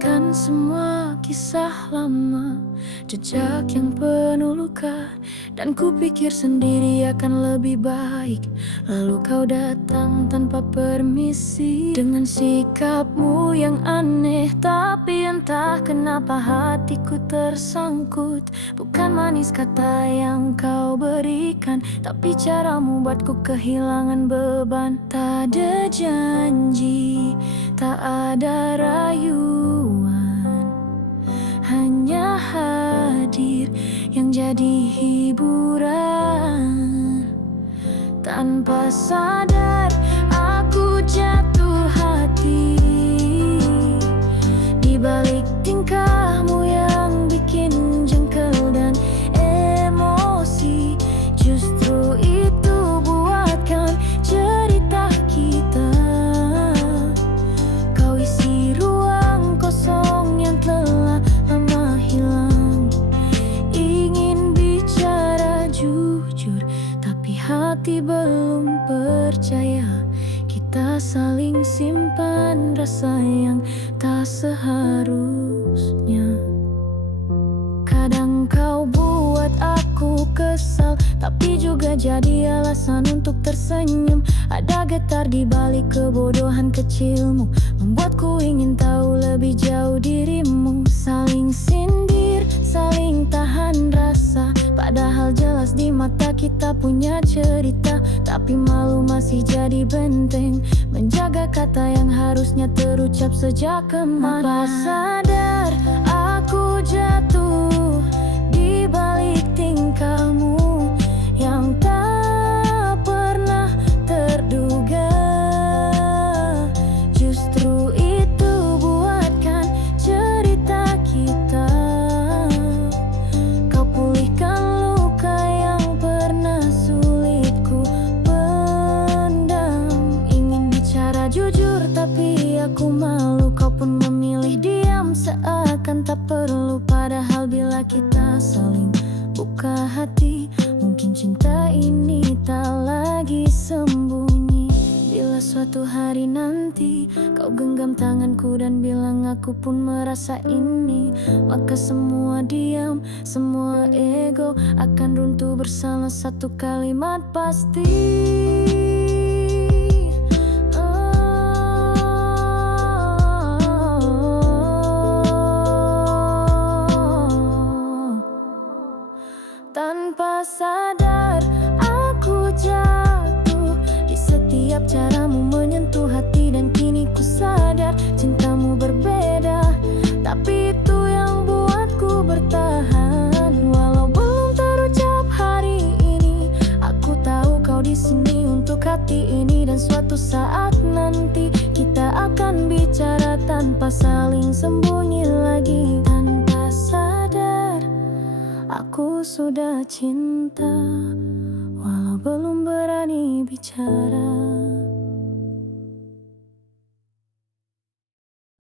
Lupakan semua kisah lama, jejak yang penuh luka. Dan kupikir sendiri akan lebih baik. Lalu kau datang tanpa permisi, dengan sikapmu yang aneh. Tapi entah kenapa hatiku tersangkut. Bukan manis kata yang kau berikan, tapi caramu buatku kehilangan beban. Tak ada janji, tak ada rayuan, hanya hadir yang jadi hiburan. Tanpa sadar aku jatuh hati di balik tingkahmu yang bikin jengkel dan emosi. Justru itu buatkan cerita kita kau isi ruang kosong yang telah lama hilang. Ingin bicara jujur, tapi hati belum percaya. Kita saling simpan rasa yang tak seharusnya. Kadang kau buat aku kesal, tapi juga jadi alasan untuk tersenyum. Ada getar di balik kebodohan kecilmu, membuatku ingin tahu lebih jauh dirimu. Saling sindir, saling tahan rasa, padahal jelas di mata kita punya cerita. Tapi malu masih jadi benteng, menjaga kata yang harusnya terucap sejak kemarin. Tanpa sadar aku jatuh di balik tingkahmu yang tak pernah terduga. Justru itu buatkan cerita kita kau pulihkan luka yang pernah sulit ku pendam. Ingin bicara jujur tapi aku malu, kau pun memilih diam seakan tak perlu. Padahal bila kita saling buka hati, mungkin cinta ini tak lagi sembunyi. Bila suatu hari nanti kau genggam tanganku dan bilang aku pun merasa ini, maka semua diam, semua ego akan runtuh bersama satu kalimat pasti. Tanpa sadar aku jatuh di setiap caramu menyentuh hati. Dan kini ku sadar cintamu berbeda, tapi itu yang buatku bertahan. Walau belum terucap hari ini, aku tahu kau di sini untuk hati ini. Dan suatu saat nanti kita akan bicara tanpa saling sembunyi lagi. Tanpa sadar aku sudah cinta, walau belum berani bicara.